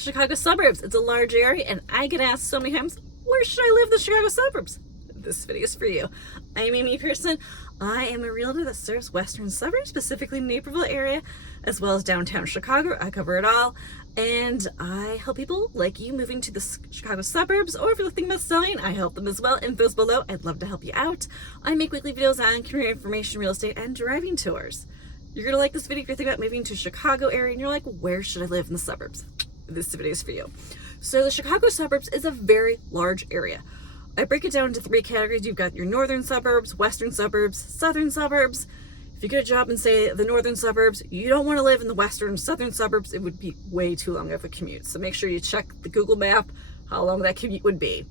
Chicago suburbs. It's a large area, and I get asked so many times, where should I live in the Chicago suburbs? This video is for you. I'm Amy Pearson. I am a realtor that serves western suburbs, specifically Naperville area, as well as downtown Chicago. I cover it all, and I help people like you moving to the Chicago suburbs, or if you're thinking about selling, I help them as well. Info's below. I'd love to help you out. I make weekly videos on community information, real estate, and driving tours. You're gonna like this video if you're thinking about moving to Chicago area and you're like, where should I live in the suburbs? This video is for you. So the Chicago suburbs is a very large area. I break it down into three categories. You've got your northern suburbs, western suburbs, southern suburbs. If you get a job in, say, the northern suburbs, you don't want to live in the western, southern suburbs. It would be way too long of a commute. So make sure you check the Google map, how long that commute would be.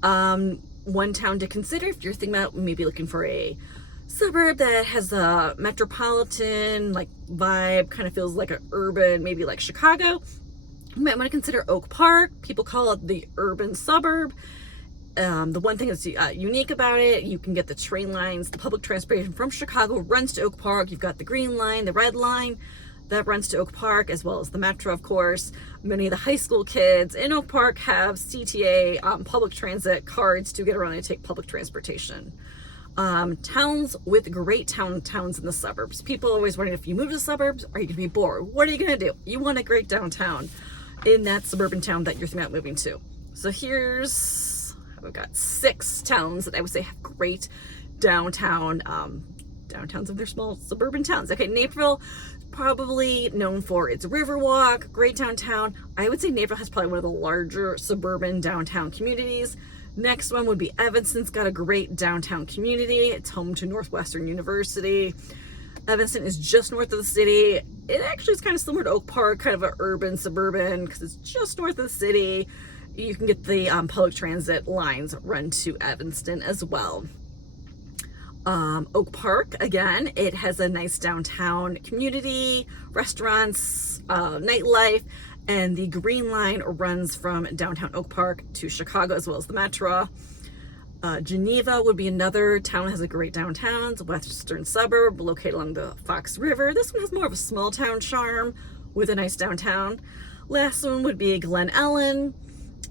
One town to consider if you're thinking about maybe looking for a suburb that has a metropolitan like vibe, kind of feels like an urban, maybe like Chicago. You might want to consider Oak Park. People call it the urban suburb. The one thing that's unique about it, you can get the train lines, the public transportation from Chicago runs to Oak Park. You've got the green line, the red line that runs to Oak Park, as well as the metro, of course. Many of the high school kids in Oak Park have CTA public transit cards to get around and take public transportation. Towns with great towns in the suburbs. People always wondering, if you move to the suburbs, are you gonna be bored? What are you gonna do? You want a great downtown in that suburban town that you're thinking about moving to. So we've got 6 towns that I would say have great downtown, downtowns of their small suburban towns. Okay, Naperville, probably known for its Riverwalk, great downtown. I would say Naperville has probably one of the larger suburban downtown communities. Next one would be Evanston's got a great downtown community. It's home to Northwestern University. Evanston is just north of the city. It actually is kind of similar to Oak Park, kind of an urban suburban, because it's just north of the city. You can get the public transit lines run to Evanston as well. Oak Park, again, it has a nice downtown community, restaurants, nightlife, and the green line runs from downtown Oak Park to Chicago, as well as the metro. Geneva would be another town that has a great downtown. It's a western suburb located along the Fox River. This one has more of a small town charm with a nice downtown. Last one would be Glen Ellen.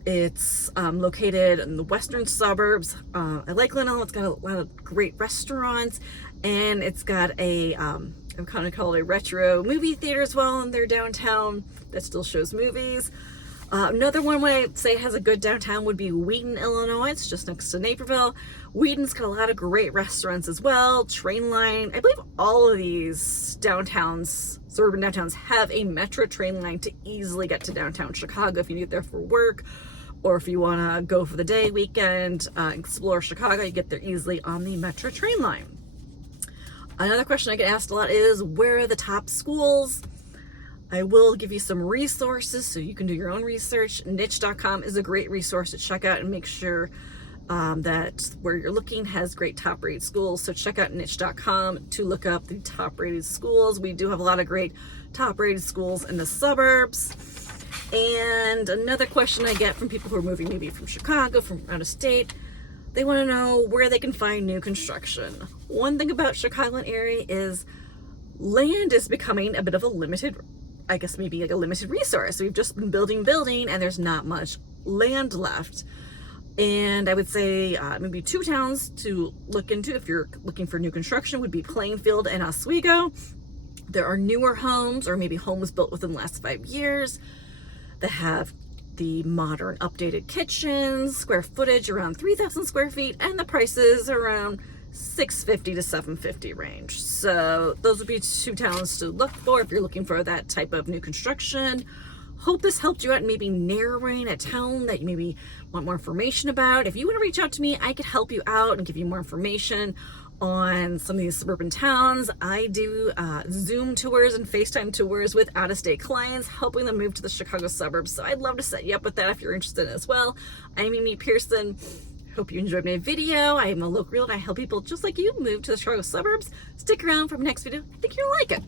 It's located in the western suburbs. I like Glen Ellen. It's got a lot of great restaurants, and it's got a, I kind of call it a retro movie theater as well in their downtown that still shows movies. Another one I'd say has a good downtown would be Wheaton, Illinois. It's just next to Naperville. Wheaton's got a lot of great restaurants as well. Train line. I believe all of these downtowns, suburban downtowns, have a metro train line to easily get to downtown Chicago if you need there for work, or if you want to go for the day, weekend, explore Chicago, you get there easily on the metro train line. Another question I get asked a lot is, where are the top schools? I will give you some resources so you can do your own research. Niche.com is a great resource to check out and make sure that where you're looking has great top-rated schools. So check out niche.com to look up the top-rated schools. We do have a lot of great top-rated schools in the suburbs. And another question I get from people who are moving maybe from Chicago, from out of state, they want to know where they can find new construction. One thing about Chicagoland area is land is becoming a bit of a limited, I guess maybe like a limited resource. We've just been building, and there's not much land left. And I would say maybe 2 towns to look into if you're looking for new construction would be Plainfield and Oswego. There are newer homes, or maybe homes built within the last 5 years, that have the modern updated kitchens, square footage around 3,000 square feet, and the prices around $650 to $750 range. So those would be 2 towns to look for if you're looking for that type of new construction. Hope this helped you out in maybe narrowing a town that you maybe want more information about. If you want to reach out to me, I could help you out and give you more information on some of these suburban towns. I do Zoom tours and FaceTime tours with out-of-state clients, helping them move to the Chicago suburbs. So I'd love to set you up with that if you're interested as well. I'm Amy Pearson. Hope you enjoyed my video. I am a local realtor. I help people just like you move to the Chicago suburbs. Stick around for my next video. I think you'll like it.